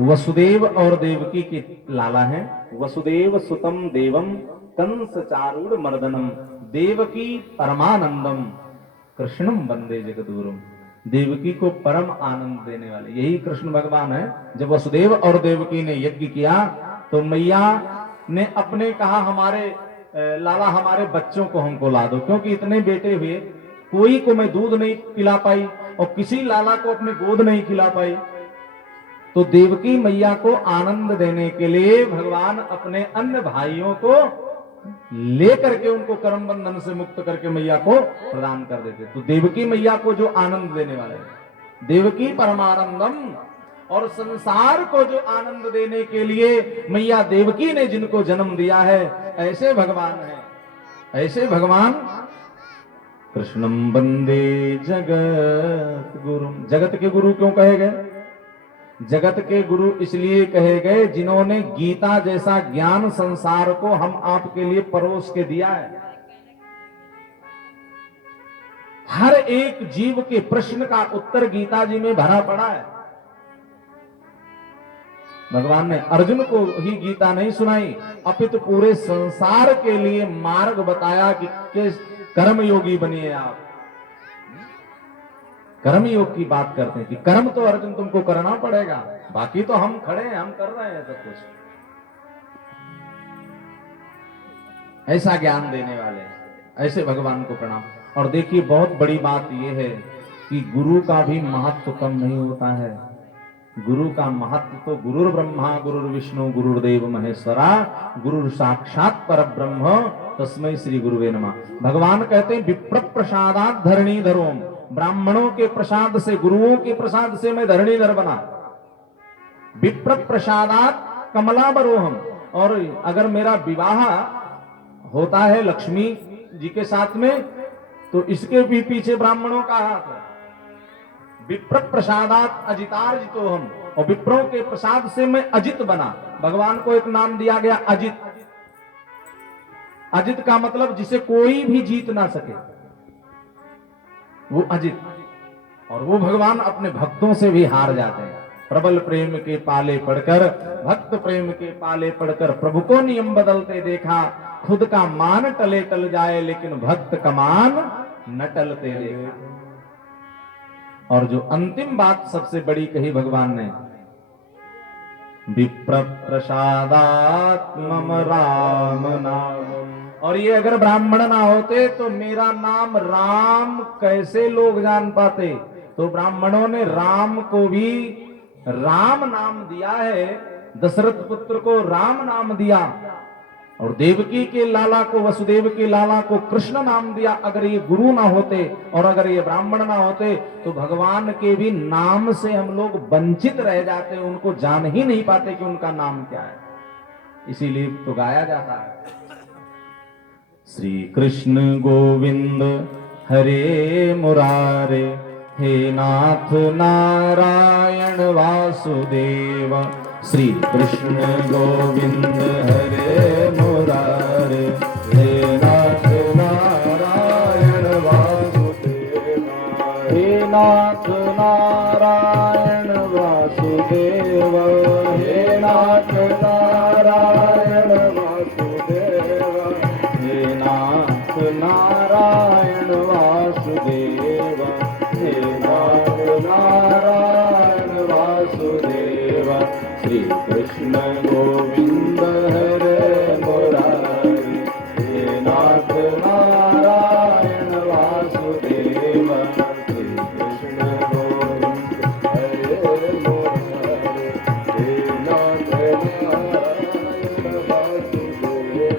वसुदेव और देवकी के लाला हैं। वसुदेव सुतम देवम कंस चारूढ़ मर्दनम देवकी परमानंदम कृष्णम वंदे जगदगुरुम। देवकी को परम आनंद देने वाले यही कृष्ण भगवान है। जब वसुदेव और देवकी ने यज्ञ किया तो मैया ने अपने कहा हमारे लाला हमारे बच्चों को हमको ला दो, क्योंकि इतने बेटे हुए कोई को मैं दूध नहीं पिला पाई और किसी लाला को अपने गोद नहीं खिला पाई। तो देवकी मैया को आनंद देने के लिए भगवान अपने अन्य भाइयों को लेकर के उनको कर्म बंधन से मुक्त करके मैया को प्रदान कर देते। तो देवकी मैया को जो आनंद देने वाले हैं, देवकी परमानंदम, और संसार को जो आनंद देने के लिए मैया देवकी ने जिनको जन्म दिया है, ऐसे भगवान है। ऐसे भगवान कृष्णम वंदे जगत गुरु। जगत के गुरु क्यों कहे गए? जगत के गुरु इसलिए कहे गए जिन्होंने गीता जैसा ज्ञान संसार को हम आपके लिए परोस के दिया है। हर एक जीव के प्रश्न का उत्तर गीता जी में भरा पड़ा है। भगवान ने अर्जुन को ही गीता नहीं सुनाई, अपितु पूरे संसार के लिए मार्ग बताया कि किस कर्म योगी बनिए आप। कर्म योग की बात करते हैं कि कर्म तो अर्जुन तुमको करना पड़ेगा, बाकी तो हम खड़े हैं, हम कर रहे हैं सब कुछ। ऐसा ज्ञान देने वाले ऐसे भगवान को प्रणाम। और देखिए बहुत बड़ी बात यह है कि गुरु का भी महत्व कम नहीं होता है। गुरु का महत्व तो गुरुर ब्रह्मा गुरुर विष्णु गुरुर्देव महेश्वरा गुरुर साक्षात परब्रह्म तस्मै श्री गुरुवे नमः। भगवान कहते हैं विप्र प्रसादात धरणीधरोम, ब्राह्मणों के प्रसाद से, गुरुओं के प्रसाद से मैं धरणीधर बना। विप्र प्रसादात कमलाबरोहम, और अगर मेरा विवाह होता है लक्ष्मी जी के साथ में तो इसके भी पीछे ब्राह्मणों का हाथ है। विप्र प्रसादात अजितार्जितो हम, और विप्रों के प्रसाद से मैं अजित बना। भगवान को एक नाम दिया गया अजित। अजित का मतलब जिसे कोई भी जीत ना सके, वो अजित। और वो भगवान अपने भक्तों से भी हार जाते हैं। प्रबल प्रेम के पाले पढ़कर, भक्त प्रेम के पाले पढ़कर प्रभु को नियम बदलते देखा। खुद का मान टले टल जाए लेकिन भक्त का मान न टलते देखा। और जो अंतिम बात सबसे बड़ी कही भगवान ने, विप्र प्रसादात मम राम नाम। और ये अगर ब्राह्मण ना होते तो मेरा नाम राम कैसे लोग जान पाते? तो ब्राह्मणों ने राम को भी राम नाम दिया है, दशरथ पुत्र को राम नाम दिया, और देवकी के लाला को, वसुदेव के लाला को कृष्ण नाम दिया। अगर ये गुरु ना होते और अगर ये ब्राह्मण ना होते तो भगवान के भी नाम से हम लोग वंचित रह जाते, उनको जान ही नहीं पाते कि उनका नाम क्या है। इसीलिए तो गाया जाता है श्री कृष्ण गोविंद हरे मुरारे, हे नाथ नारायण वासुदेव। श्री कृष्ण गोविंद हरे मुरारे, हे नाथ नारायण वासुदेव। हे नाथ नारायण वासुदेव, हे नाथ नारायण वासुदेव, हे नाथ नारायण वासुदेव, हे नाथ नारायण वासुदेव। श्री कृष्ण गोविंद हरे मुरारी, हे नाथ नारायण वासुदेव। श्री कृष्ण गोविंद हरे मुरारी, हे नाथ नारायण वासुदेव।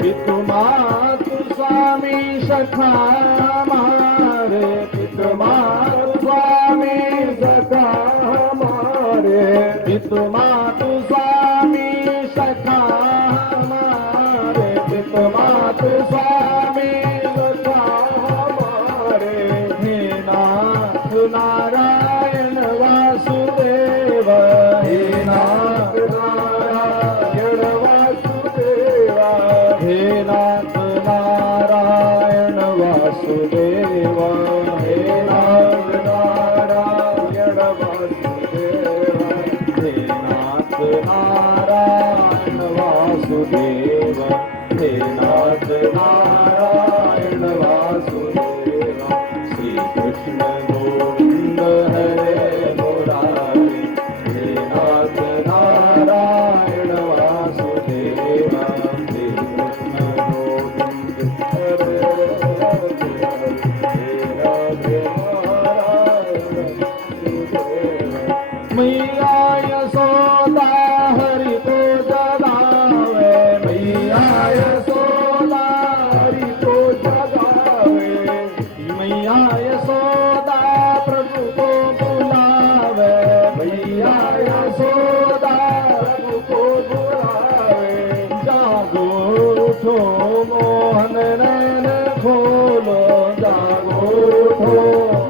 पितु मातु स्वामी सखा हमारे, पितु मातु स्वामी सखा हमारे, पितु मातु स्वामी सखा हमारे, पितु मातु स्वामी सखा हमारे। हे नाथ नारायण वासुदेव, हे नाथ नारायण वासुदेव, हे नाथ नारायण वासुदेव, हे नाथ नारायण वासुदेव, हे नारायण वासुदेव, हे नाथ नारायण वासुदेव। श्री कृष्ण गोविंद हरे मुरारी, हे नाथ नारायण वासुदेव। श्री कृष्ण गोविंद हरे मैया यशोदा हरि को जगावे, मैया यशोदा हरि को जगावे, मैया यशोदा प्रभु को बुलावे, मैया यशोदा प्रभु को बुलावे। जागो उठो मोहन नैन खोलो, जागो उठो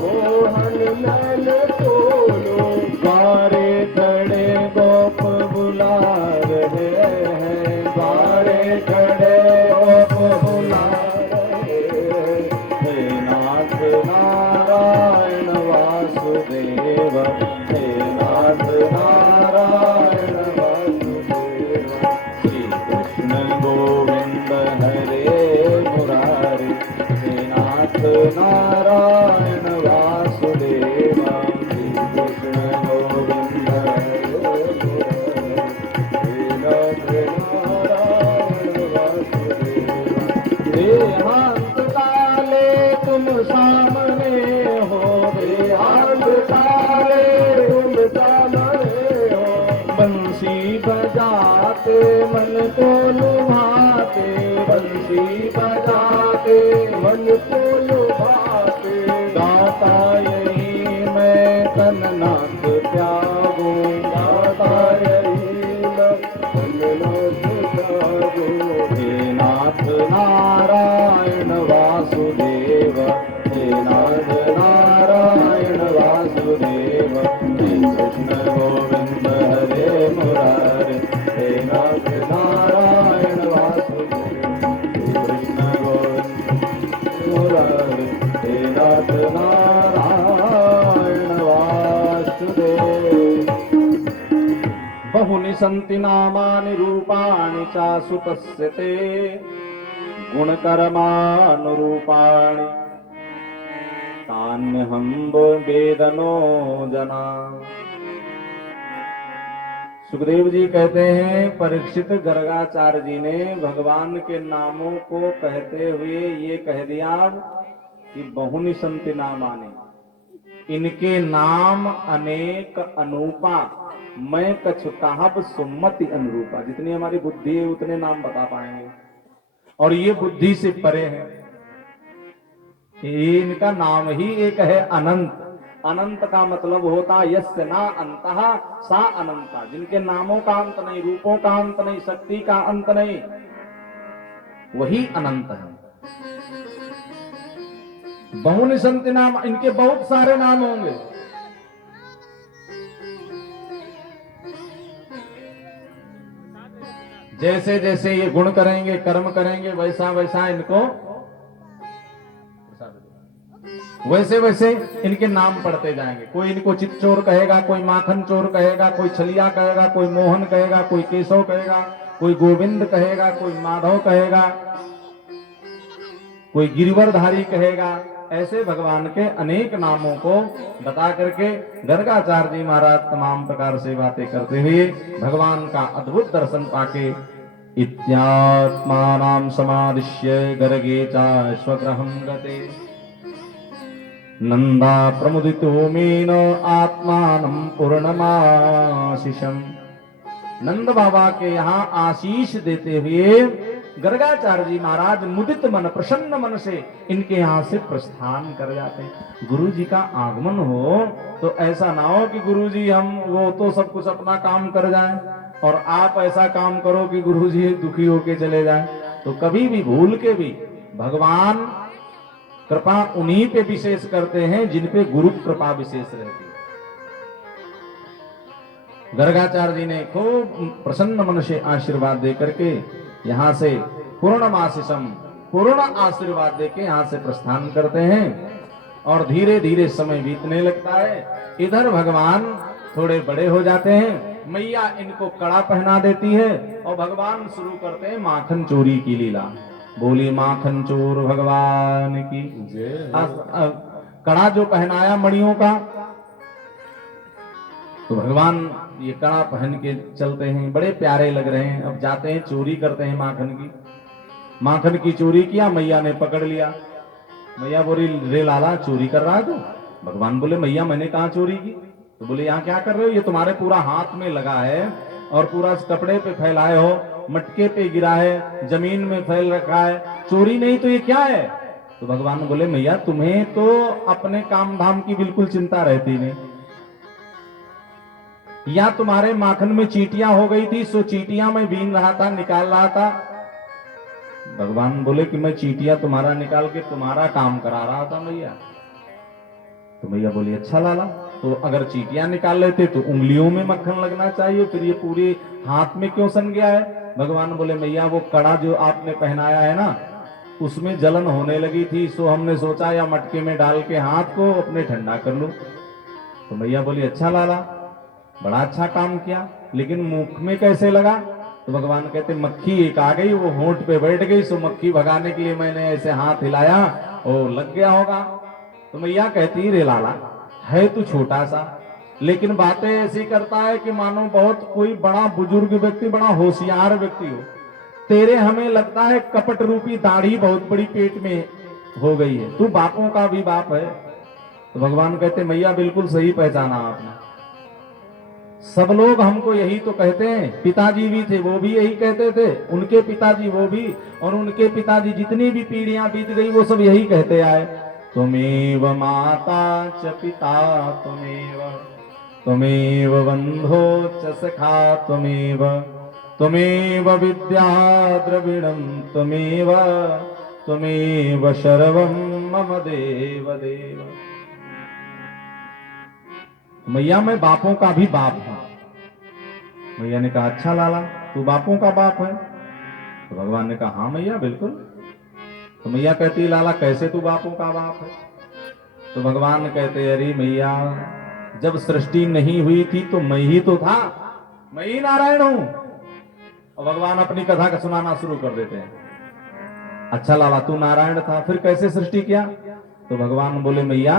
मोहन नैन खोलो। द्वारे खड़े गोप बुला रहे हैं, द्वारे खड़े गोप बुला रहे हैं। हे नाथ नारायण वासुदेव, हे नाथ नारायण वासुदेव। श्री कृष्ण गोविंद हरे मुरारी, हे नाथ नारायण वासुदेव। श्री कृष्ण गोविंद हरे मुरारी, हे नाथ नारायण वासुदेव। देहांत काले तुम सामने हो, देहांत काले तुम सामने हो। बंसी बजाते मन को लुभाते, बंसी बजाते मन को लुभाते। गाता यही मैं तन नाथ त्यागो, गाता यही मैं तन नाथ त्यागो। हे नाथ नारायण वासुदेव, हे नाथ नारायण वासुदेव। हे कृष्ण गोविंद हरे मुरारी, हे नाथ नारायण वासुदेव। हे कृष्ण गोविंद मुरारी, हे नाथ नारायण वासुदेव। बहुनि सन्ति नामानि रूपाणि चासु तस्य ते, गुणकर्मानुरूपाणि तान्यहं वेदनो जना। सुखदेव जी कहते हैं, परीक्षित गर्गाचार्य जी ने भगवान के नामों को कहते हुए ये कह दिया कि बहुनि सन्ति नामानि, इनके नाम अनेक अनूपा, मैं कछु कहब सुमति अनुरूपा। जितनी हमारी बुद्धि है उतने नाम बता पाएंगे, और ये बुद्धि से परे है। इनका नाम ही एक है अनंत। अनंत का मतलब होता यस्य ना अंतः सा अनंता, जिनके नामों का अंत नहीं, रूपों का अंत नहीं, शक्ति का अंत नहीं, वही अनंत है। बहुनि सन्ति नाम, इनके बहुत सारे नाम होंगे। जैसे जैसे ये गुण करेंगे, कर्म करेंगे, वैसा वैसा इनको, वैसे वैसे इनके नाम पढ़ते जाएंगे। कोई इनको चित चोर कहेगा, कोई माखन चोर कहेगा, कोई छलिया कहेगा, कोई मोहन कहेगा, कोई केशव कहेगा, कोई गोविंद कहेगा, कोई माधव कहेगा, कोई गिरिवरधारी कहेगा। ऐसे भगवान के अनेक नामों को बता करके गर्गाचार्य जी महाराज तमाम प्रकार से बातें करते हुए भगवान का अद्भुत दर्शन पाके इत्यात्मानां समादिश्य गर्गे चाश्वग्रहं गते नंदा प्रमुदितो मेन आत्मानं पूर्णमाशीषम्। नंद बाबा के यहाँ आशीष देते हुए गर्गाचार्य जी महाराज मुदित मन, प्रसन्न मन से इनके यहाँ से प्रस्थान कर जाते हैं। गुरु जी का आगमन हो तो ऐसा ना हो कि गुरु जी हम वो तो सब कुछ अपना काम कर जाएं और आप ऐसा काम करो कि गुरु जी दुखी होके चले जाएं। तो कभी भी भूल के भी भगवान कृपा उन्हीं पे विशेष करते हैं जिन पे गुरु कृपा विशेष रहती है। गर्गाचार्य जी ने खूब प्रसन्न मन से आशीर्वाद दे करके यहाँ से पूर्णमाशीषम, पूर्ण आशीर्वाद देके यहाँ से प्रस्थान करते हैं और धीरे धीरे समय बीतने लगता है। इधर भगवान थोड़े बड़े हो जाते हैं, मैया इनको कड़ा पहना देती है और भगवान शुरू करते हैं माखन चोरी की लीला। बोली माखन चोर भगवान की कड़ा जो पहनाया मणियों का, तो भगवान ये कड़ा पहन के चलते हैं, बड़े प्यारे लग रहे हैं। अब जाते हैं चोरी करते हैं माखन की चोरी किया, मैया ने पकड़ लिया। मैया बोली रे लाला चोरी कर रहा है तू? भगवान बोले मैया मैंने कहा चोरी की। तो बोले यहाँ क्या कर रहे हो? ये तुम्हारे पूरा हाथ में लगा है और पूरा कपड़े पे फैलाए हो, मटके पे गिरा है, जमीन में फैल रखा है, चोरी नहीं तो ये क्या है? तो भगवान बोले मैया तुम्हें तो अपने काम धाम की बिल्कुल चिंता रहती नहीं, या तुम्हारे माखन में चींटियां हो गई थी, सो चींटियां मैं बीन रहा था, निकाल रहा था। भगवान बोले कि मैं चींटियां तुम्हारा निकाल के तुम्हारा काम करा रहा था मैया। तो मैया बोली अच्छा लाला, तो अगर चींटियां निकाल लेते तो उंगलियों में मक्खन लगना चाहिए, फिर ये पूरे हाथ में क्यों सन गया है? भगवान बोले मैया वो कड़ा जो आपने पहनाया है ना, उसमें जलन होने लगी थी, सो हमने सोचा या मटके में डाल के हाथ को अपने ठंडा कर लूं। तो मैया बोली अच्छा लाला, बड़ा अच्छा काम किया, लेकिन मुख में कैसे लगा? तो भगवान कहते मक्खी एक आ गई, वो होंठ पे बैठ गई, सो मक्खी भगाने के लिए मैंने ऐसे हाथ हिलाया और लग गया होगा। तो मैया कहती रे लाला है तू छोटा सा, लेकिन बातें ऐसी करता है कि मानो बहुत कोई बड़ा बुजुर्ग व्यक्ति, बड़ा होशियार व्यक्ति हो। तेरे हमें लगता है कपट रूपी दाढ़ी बहुत बड़ी पेट में हो गई है, तू बापों का भी बाप है। तो भगवान कहते मैया बिल्कुल सही पहचाना आपने, सब लोग हमको यही तो कहते हैं, पिताजी भी थे वो भी यही कहते थे, उनके पिताजी वो भी, और उनके पिताजी जितनी भी पीढ़ियां बीत गई वो सब यही कहते आए, तुमेव माता च पिता तुमेव, तुमेव बंधो च सखा तुमेव, तुमेव विद्या द्रविणम तुमेव, तुमेव सर्वं मम देव देव। मैया मैं बापों का भी बाप हूं। मैया ने कहा अच्छा लाला तू बापों का बाप है? तो भगवान ने कहा हाँ मैया बिल्कुल। तो मैया कहती लाला कैसे तू बापों का बाप है? तो भगवान कहते अरे मैया जब सृष्टि नहीं हुई थी तो मैं ही तो था, मैं ही नारायण हूं। और भगवान अपनी कथा का सुनाना शुरू कर देते हैं। अच्छा लाला तू नारायण था, फिर कैसे सृष्टि किया? तो भगवान बोले मैया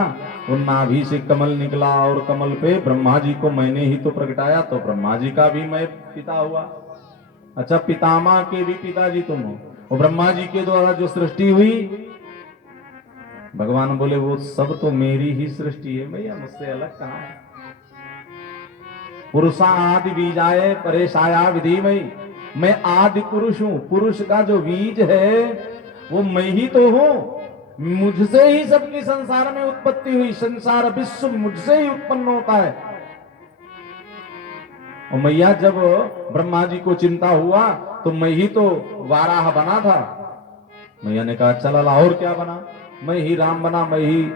वो नाभि से कमल निकला और कमल पे ब्रह्मा जी को मैंने ही तो प्रगटाया, तो ब्रह्मा जी का भी मैं पिता हुआ। अच्छा पितामह के भी पिताजी तुम हो, और ब्रह्मा जी के द्वारा जो सृष्टि हुई, भगवान बोले वो सब तो मेरी ही सृष्टि है मैया, मुझसे अलग कहां है। पुरुषा आदि बीजाए परेशाया विधिमयी, मैं आदि पुरुष हूं, पुरुष का जो बीज है वो मैं ही तो हूं, मुझसे ही सबकी संसार में उत्पत्ति हुई, संसार विश्व मुझसे ही उत्पन्न होता है। और मैया जब ब्रह्मा जी को चिंता हुआ तो मैं ही तो वाराह बना था। मैया ने कहा चला ला और क्या बना? मैं ही राम बना, मैं ही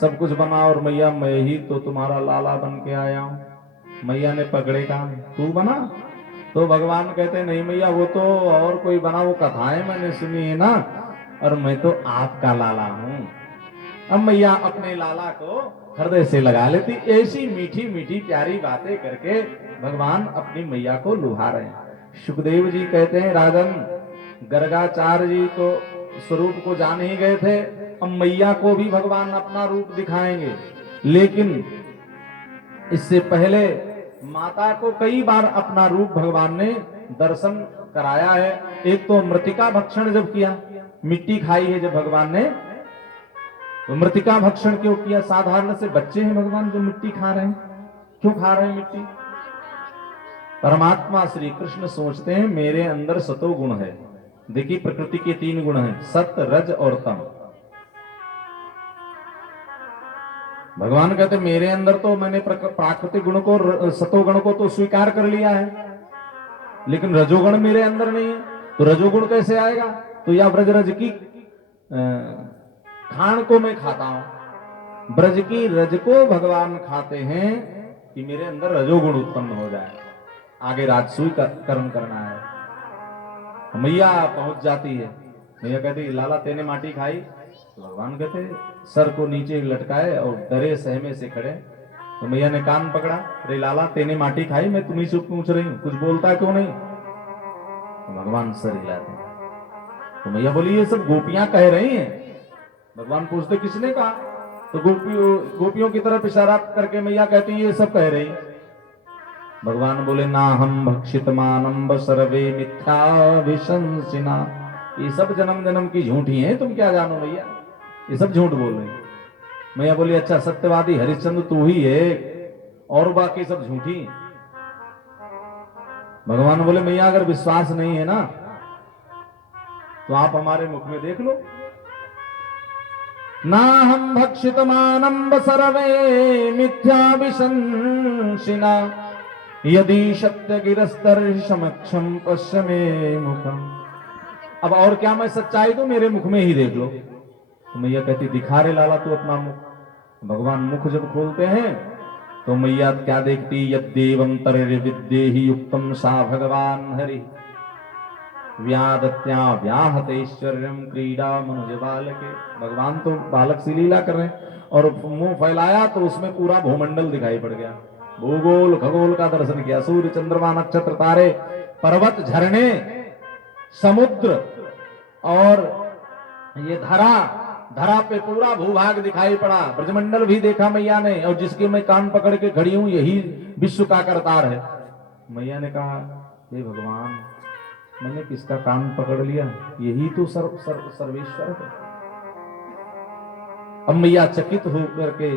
सब कुछ बना, और मैया मैं ही तो तुम्हारा लाला बन के आया हूं। मैया ने पकड़े कहा तू बना? तो भगवान कहते नहीं मैया वो तो और कोई बना, वो कथाएं मैंने सुनी है ना, और मैं तो आपका लाला हूं। अब मैया अपने लाला को हृदय से लगा लेती, ऐसी मीठी मीठी प्यारी बातें करके भगवान अपनी मैया को लुभा रहे हैं। सुखदेव जी कहते हैं राजन गर्गाचार्य जी तो स्वरूप को जान ही गए थे, अब मैया को भी भगवान अपना रूप दिखाएंगे, लेकिन इससे पहले माता को कई बार अपना रूप भगवान ने दर्शन कराया है। एक तो मृतिका भक्षण जब किया, मिट्टी खाई है जब भगवान ने, तो मृतिका भक्षण क्यों किया? साधारण से बच्चे हैं भगवान जो मिट्टी खा रहे हैं, क्यों खा रहे हैं मिट्टी? परमात्मा श्री कृष्ण सोचते हैं मेरे अंदर सतो गुण है। देखिए प्रकृति के 3 गुण हैं, सत रज और तम। भगवान कहते मेरे अंदर तो मैंने प्राकृतिक गुण को, सतोगुण को तो स्वीकार कर लिया है, लेकिन रजोगुण मेरे अंदर नहीं है। तो रजोगुण कैसे आएगा? तो या ब्रज रज की खान को मैं खाता हूं, ब्रज की रज को भगवान खाते हैं कि मेरे अंदर रजोगुण उत्पन्न हो जाए, आगे राजसूय कर्म करना है। मैया पहुंच जाती है, मैया कहती लाला तेने माटी खाई? तो भगवान कहते सर को नीचे लटकाए और डरे सहमे से खड़े, तो मैया ने कान पकड़ा, अरे लाला तेने माटी खाई, मैं तुम्ही से पूछ रही हूँ, कुछ बोलता है क्यों नहीं? तो भगवान सर हिलाते हैं। तो मैया बोली ये सब गोपियां कह रही हैं। भगवान पूछते किसने कहा? तो गोपियों की तरफ इशारा करके मैया कहती ये सब कह रही। भगवान बोले ना हम भक्षित मानम सर्वे मिथ्या विशंसिना, ये सब जन्म जन्म की झूठी हैं, तुम क्या जानो मैया, ये सब झूठ बोल रही। मैया बोली अच्छा सत्यवादी हरिश्चंद्र तू ही है और बाकी सब झूठी। भगवान बोले मैया अगर विश्वास नहीं है ना तो आप हमारे मुख में देख लो, ना हम भक्षित मानम सर्वे मिथ्या विशंसिना, यदि सत्य गिरस्तर समक्षम पश्य मे मुखम। अब और क्या मैं सच्चाई दूं, मेरे मुख में ही देख लो। तो मैया कहती दिखा रे लाला तू अपना मुख। भगवान मुख जब खोलते हैं तो मैया क्या देखती, यद्देवं तर्हि विद्येहि युक्तम सा भगवान हरि, व्यादत्या व्याहतेश्वर्यम क्रीडा मनुज बालके। भगवान तो बालक सी लीला कर रहे हैं और मुंह फैलाया तो उसमें पूरा भूमंडल दिखाई पड़ गया, भूगोल खगोल का दर्शन किया, सूर्य चंद्रमा नक्षत्र तारे पर्वत झरने समुद्र और ये धरा पे पूरा भूभाग दिखाई पड़ा, ब्रजमंडल भी देखा मैया ने, और जिसके मैं कान पकड़ के खड़ी हूं यही विश्व का करतार है। मैया ने कहा हे भगवान मैंने किसका कान पकड़ लिया, यही तो सर्वेश्वर है। अब मैया चकित होकर के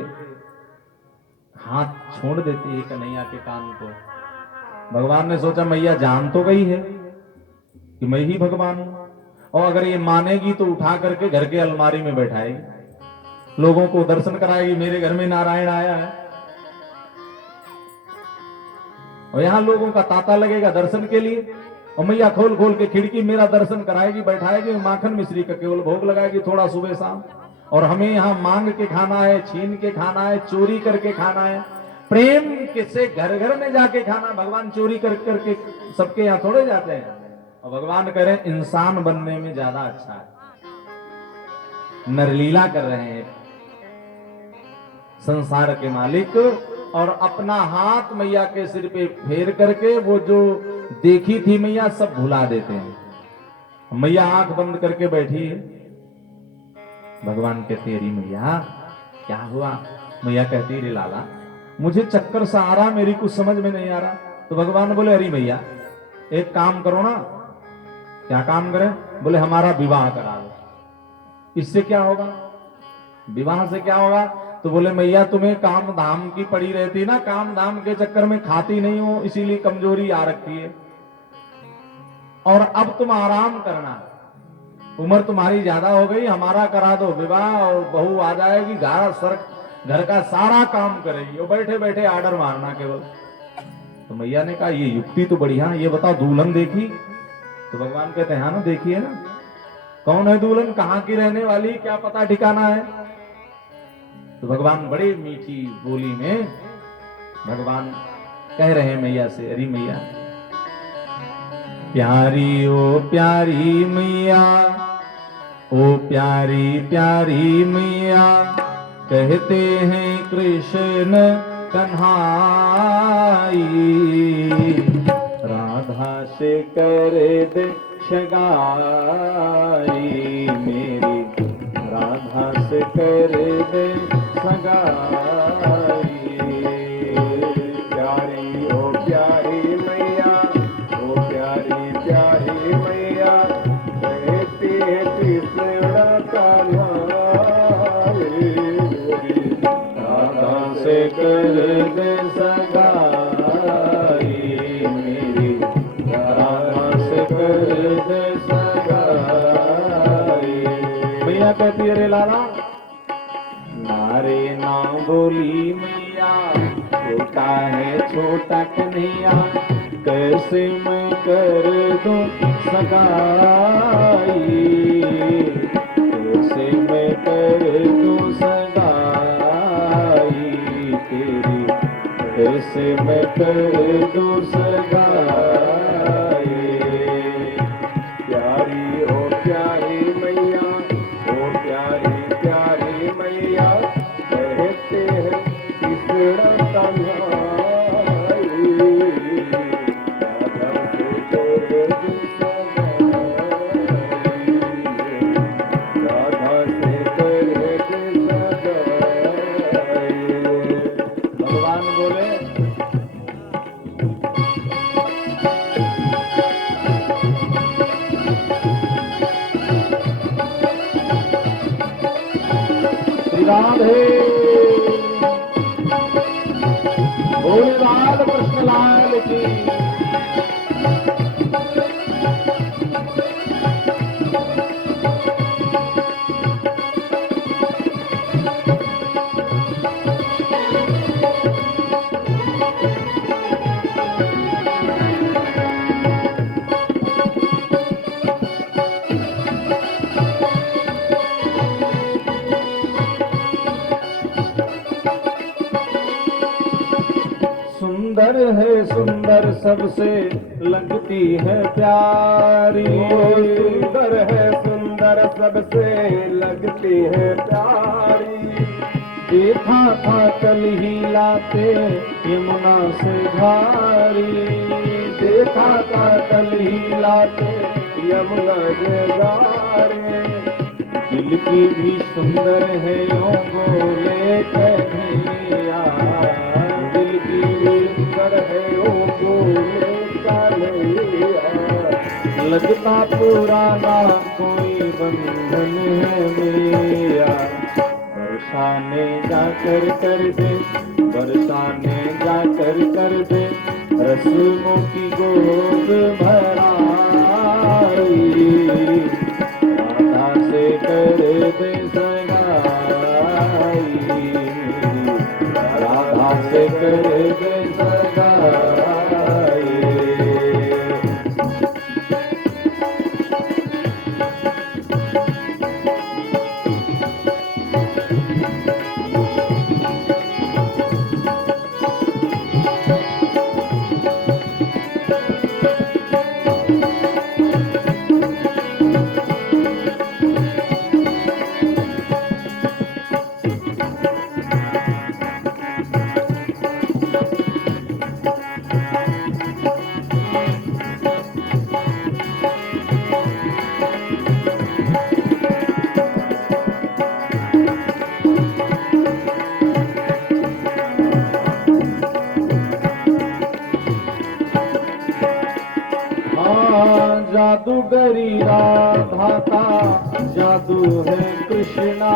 हाथ छोड़ देती है कन्हैया के कान को। भगवान ने सोचा मैया जान तो गई है कि मैं ही भगवान हूं, और अगर ये मानेगी तो उठा करके घर के अलमारी में बैठाएगी, लोगों को दर्शन कराएगी, मेरे घर में नारायण आया है। और यहां लोगों का तांता लगेगा दर्शन के लिए, और मैया खोल खोल के खिड़की मेरा दर्शन कराएगी, बैठाएगी, माखन मिश्री का केवल भोग लगाएगी थोड़ा सुबह शाम। और हमें यहाँ मांग के खाना है, छीन के खाना है, चोरी करके खाना है, प्रेम के से घर घर में जाके खाना। भगवान चोरी करके सबके यहाँ थोड़े जाते हैं। और भगवान कह रहे हैं इंसान बनने में ज्यादा अच्छा है, नरलीला कर रहे हैं संसार के मालिक, और अपना हाथ मैया के सिर पे फेर करके वो जो देखी थी मैया सब भुला देते हैं। मैया आंख बंद करके बैठी है। भगवान कहते अरे मैया क्या हुआ? मैया कहती रे लाला मुझे चक्कर सा आ रहा, मेरी कुछ समझ में नहीं आ रहा। तो भगवान बोले अरे मैया एक काम करो ना। क्या काम करें? बोले हमारा विवाह करा दो। इससे क्या होगा? विवाह से क्या होगा? तो बोले मैया तुम्हें काम धाम की पड़ी रहती ना, काम धाम के चक्कर में खाती नहीं हो, इसीलिए कमजोरी आ रखी है, और अब तुम आराम करना, उम्र तुम्हारी ज्यादा हो गई, हमारा करा दो विवाह, और बहू आ जाएगी, घर का सारा काम करेगी, और बैठे बैठे आर्डर मारना केवल। तो मैया ने कहा ये युक्ति तो बढ़िया, ये बताओ दुल्हन देखी? तो भगवान कहते हैं हाँ ना देखिए ना, कौन है दुल्हन, कहाँ की रहने वाली, क्या पता ठिकाना है। तो भगवान बड़े मीठी बोली में भगवान कह रहे हैं मैया से, अरे मैया प्यारी ओ प्यारी मैया, ओ प्यारी प्यारी मैया, कहते हैं कृष्ण कन्हाई, राधा से कर दे सगाई मेरी, राधा से कर दे सगाई। प्यारी ओ प्यारी मैया, ओ प्यारी प्यारी मैया, कहती है कृष्ण कन्हाई, राधा से कर दे सगाई मेरी, राधा से कर दे सगाई। मैया कहती है रे लाला नारे ना बोली मैया, छोटा है छोटा कन्हैया, कैसे मैं कर दूं सगाई, कैसे मैं कर दूं सगाई तेरी, कैसे मैं कर दूं सगाई। प्यारी ओ प्यारी मैया, ओ प्यारी प्यारी मैया, कहते हैं कृष्ण राधे बोले लाल कृष्ण लाल की। सुंदर है सुंदर सबसे लगती है प्यारी, सुंदर है सुंदर सबसे लगती है प्यारी। देखा था कल ही लाते यमुना से धारी, देखा था कल ही लाते यमुना से धारी। दिल की भी सुंदर है यो बोले कन्हैया, दिल की भी सुंदर है ओ बोले कन्हैया। लगता पुराना कोई बंधन है मेरा, बरसाने जाकर कर दे, बरसाने जाकर कर दे रस्मों की गोद भराई, राधा से कर दे सगाई, राधा से कर दे सगाई। जादूगरी राधा का जादू है कृष्णा,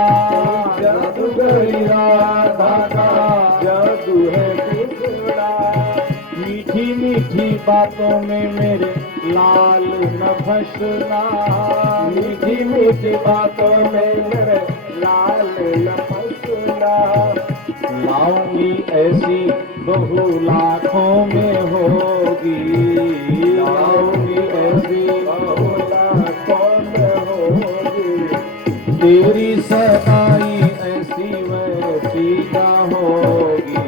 जादूगरी राधा का जादू है कृष्णा। मीठी मीठी बातों में मेरे लाल न फंसना, मीठी मीठी बातों में मेरे लाल न फंसना। लाऊंगी ऐसी बहु लाखों में होगी, लाऊंगी ऐसी बहु लाखों में होगी। तेरी सगाई ऐसी वैसी ना होगी।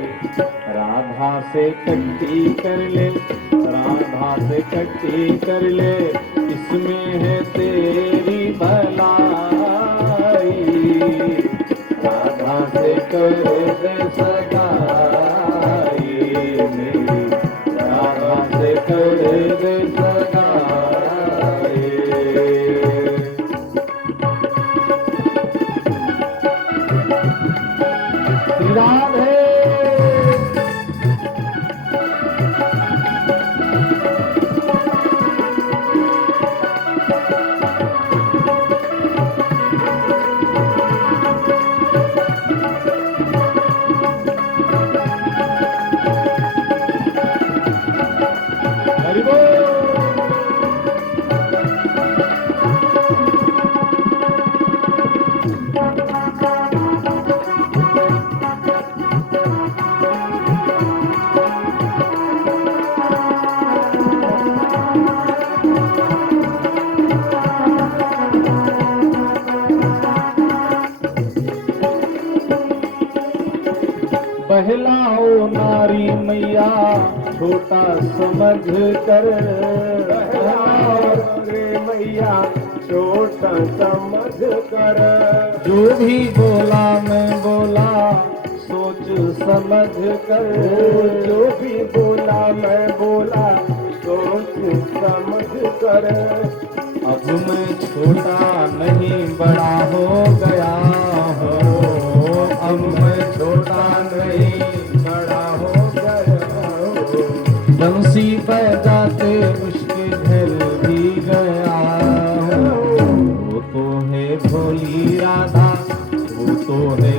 राधा से कट्टी कर ले, राधा से कट्टी कर ले, इसमें है तेरी भलाई, राधा से कर दे सगाई मेरी, राधा से कर दे सगाई। श्री राधे हरि बोल। बहलाओ नारी मैया छोटा समझ कर, बहलाओ रे मैया छोटा समझ कर। जो भी बोला मैं बोला सोच समझ कर, जो भी बोला मैं बोला सोच समझ कर। अब मैं छोटा नहीं बड़ा हो गया हूँ, अब मैं छोटा नहीं बड़ा हो गया हो। बंसी बजाते उसके घर भी गया हूँ। वो तो है भोली राधा, वो तो है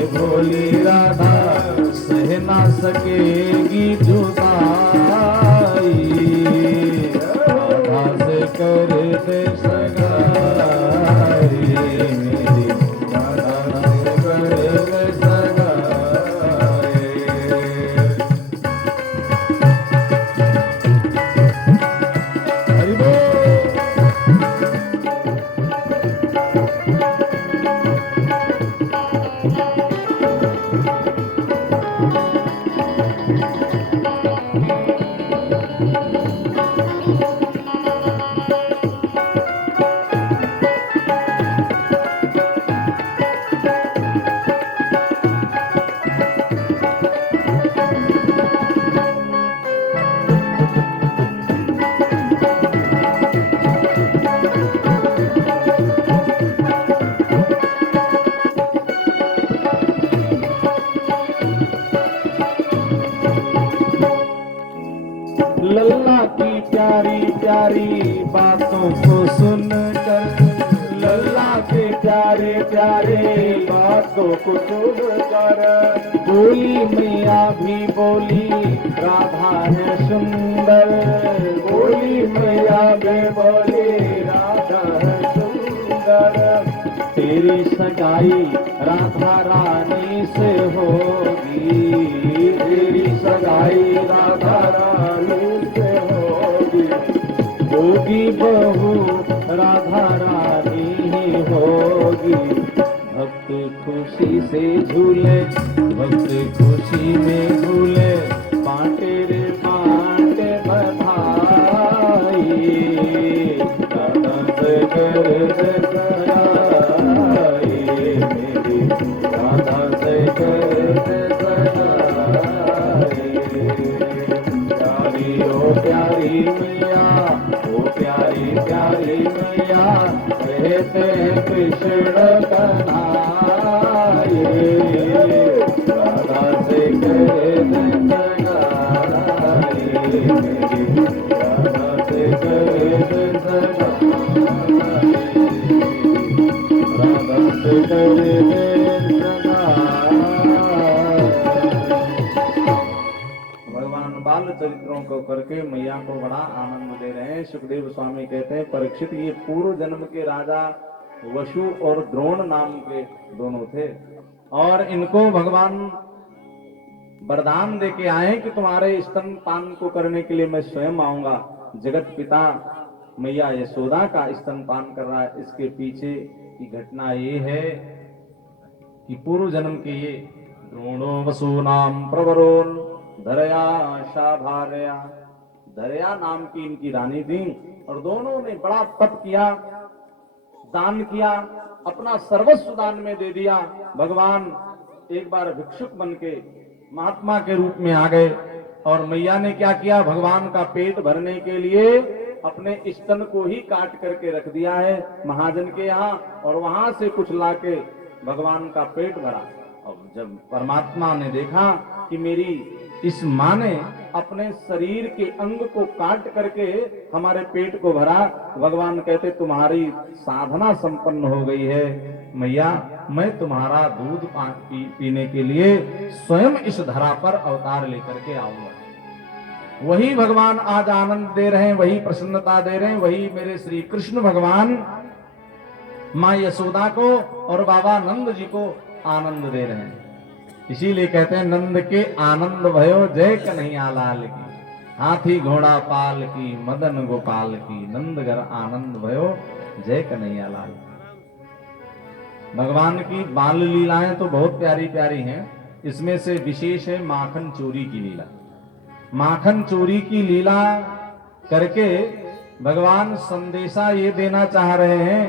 लल्ला की प्यारी प्यारी बातों को सुनकर, लल्ला की प्यारे प्यारे बातों को सुनकर, बोली मैया भी बोली राधा है सुंदर, बोली मैया में बोली राधा है सुंदर, तेरी सगाई राधा रानी से होगी, तेरी सगाई राधा रानी से होगी, होगी बहू राधा रानी ही होगी। भक्त खुशी से झूले, भक्त खुशी में झूले, बांटे रे बांटे बधाई, दादा से कर दे सगाई, मेरी दादा से कर दे सगाई। प्यारी ओ प्यारी मैया, ओ प्यारी प्यारी मैया, कहते हैं कृष्ण कन्हैया, राधा से कर दे सगाई, मेरी राधा से कर दे सगाई, राधा से कर दे सगाई। भगवान बाल चरित्रों को करके मैया को बड़ा आनंद दे रहे हैं। सुखदेव स्वामी कहते हैं, परीक्षित ये पूर्व जन्म के राजा वसु और द्रोण नाम के दोनों थे, और इनको भगवान वरदान दे के आए कि तुम्हारे स्तनपान को करने के लिए मैं स्वयं आऊंगा। जगत पिता मैया यशोदा का स्तनपान कर रहा है। इसके पीछे की घटना ये है कि पूर्व जन्म के ये द्रोणो वसूनाम प्रवरोन धरया शाभारया, धरया नाम की इनकी रानी थी, और दोनों ने बड़ा तप किया, दान किया, अपना सर्वस्व दान में दे दिया। भगवान एक बार भिक्षुक बन के महात्मा के रूप में आ गए, और मैया ने क्या किया, भगवान का पेट भरने के लिए अपने स्तन को ही काट करके रख दिया है महाजन के यहाँ, और वहां से कुछ लाके भगवान का पेट भरा। अब जब परमात्मा ने देखा कि मेरी इस माँ ने अपने शरीर के अंग को काट करके हमारे पेट को भरा, भगवान कहते तुम्हारी साधना संपन्न हो गई है मैया, मैं तुम्हारा दूध पीने के लिए स्वयं इस धरा पर अवतार लेकर के आऊंगा। वही भगवान आज आनंद दे रहे हैं, वही प्रसन्नता दे रहे हैं, वही मेरे श्री कृष्ण भगवान माँ यशोदा को और बाबा नंद जी को आनंद दे रहे हैं। इसीलिए कहते हैं, नंद के आनंद भयो जय कन्हैया लाल की, हाथी घोड़ा पाल की मदन गोपाल की, नंद घर आनंद भयो जय कन्हैया लाल। भगवान की बाल लीलाएं तो बहुत प्यारी प्यारी हैं। इसमें से विशेष है माखन चोरी की लीला। माखन चोरी की लीला करके भगवान संदेशा ये देना चाह रहे हैं,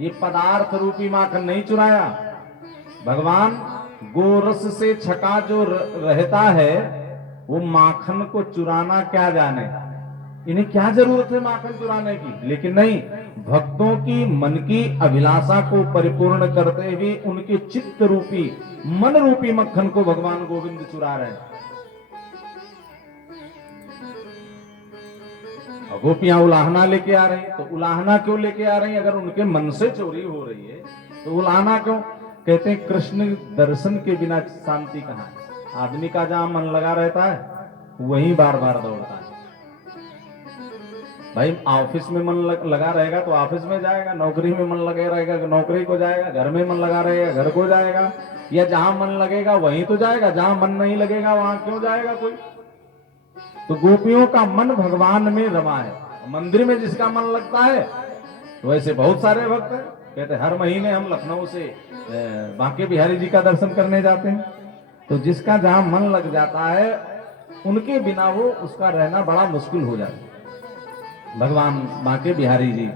ये पदार्थ रूपी माखन नहीं चुराया। भगवान गोरस से छका जो रहता है, वो माखन को चुराना क्या जाने, इन्हें क्या जरूरत है माखन चुराने की। लेकिन नहीं, भक्तों की मन की अभिलाषा को परिपूर्ण करते हुए उनके चित्त रूपी मन रूपी मक्खन को भगवान गोविंद चुरा रहे हैं। गोपियां उलाहना लेके आ रही, तो उलाहना क्यों लेके आ रही? अगर उनके मन से चोरी हो रही है तो उलाहना क्यों? कहते हैं कृष्ण दर्शन के बिना शांति कहां है। आदमी का जहां मन लगा रहता है वहीं बार बार दौड़ता है। भाई ऑफिस में मन लगा रहेगा तो ऑफिस में जाएगा, नौकरी में मन लगे रहेगा नौकरी को जाएगा, घर में मन लगा रहेगा घर को जाएगा, या जहां मन लगेगा वहीं तो जाएगा, जहां मन नहीं लगेगा वहां क्यों जाएगा कोई? तो गोपियों का मन भगवान में रमा है। मंदिर में जिसका मन लगता है, वैसे बहुत सारे भक्त हैं। कहते हर महीने हम लखनऊ से बांके बिहारी जी का दर्शन करने जाते हैं। तो जिसका जहां मन लग जाता है उनके बिना वो उसका रहना बड़ा मुश्किल हो जाता है। भगवान बांके बिहारी जी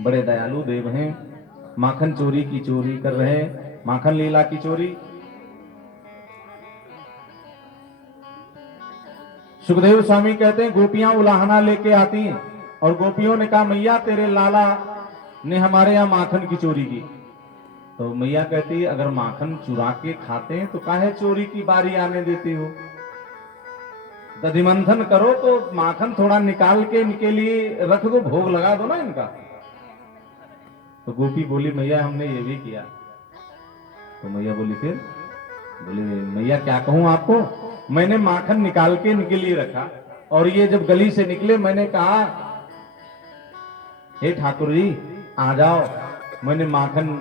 बड़े दयालु देव हैं। माखन चोरी की चोरी कर रहे हैं, माखन लीला की चोरी। सुखदेव स्वामी कहते हैं गोपियां उलाहना लेके आती हैं, और गोपियों ने कहा मैया तेरे लाला ने हमारे यहाँ माखन की चोरी की। तो मैया कहती है अगर माखन चुरा के खाते हैं तो काहे चोरी की बारी आने देती हो? दधि मंथन करो तो माखन थोड़ा निकाल के इनके लिए रख दो, भोग लगा दो ना इनका। तो गोपी बोली मैया हमने ये भी किया। तो मैया बोली फिर? बोले मैया क्या कहूं आपको, मैंने माखन निकाल के इनके लिए रखा और ये जब गली से निकले मैंने कहा हे ठाकुर जी आ जाओ, मैंने माखन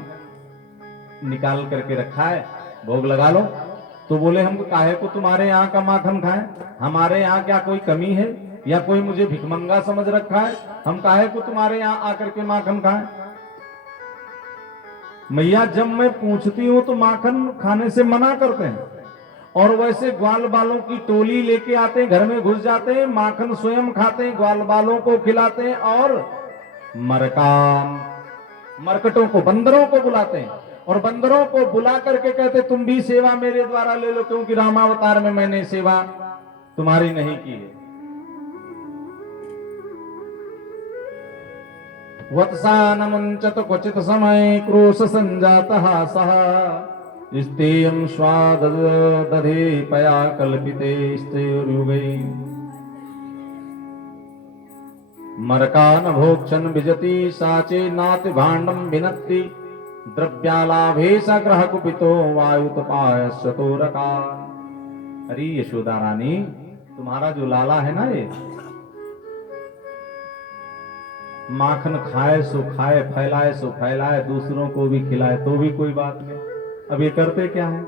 निकाल करके रखा है, भोग लगा लो। तो बोले हम काहे को तुम्हारे यहाँ का माखन खाएं, हमारे यहाँ क्या कोई कमी है या कोई मुझे भिखमंगा समझ रखा है, हम काहे को तुम्हारे यहाँ आकर के माखन खाएं। मैया जब मैं पूछती हूं तो माखन खाने से मना करते हैं, और वैसे ग्वाल बालों की टोली लेके आते हैं, घर में घुस जाते हैं, माखन स्वयं खाते हैं, ग्वाल बालों को खिलाते हैं और मरकान मरकटों को, बंदरों को बुलाते हैं और बंदरों को बुला करके कहते तुम भी सेवा मेरे द्वारा ले लो, क्योंकि रामावतार में मैंने सेवा तुम्हारी नहीं की है। वत्सानमुञ्चत क्वचित समय क्रोश संजातः सः स्तेयं स्वाददधे पया कल्पिते स्तेयुगे मरकान भोक्षन विजति साचे नाति भाण्डं विनत्ति द्रव्यालाभे सग्रह कुपितो वायुतपायस्वतोरका। अरे यशोदा रानी, तुम्हारा जो लाला है ना, ये माखन खाए सो खाए, फैलाए सो फैलाए, दूसरों को भी खिलाए तो भी कोई बात नहीं। अब ये करते क्या है?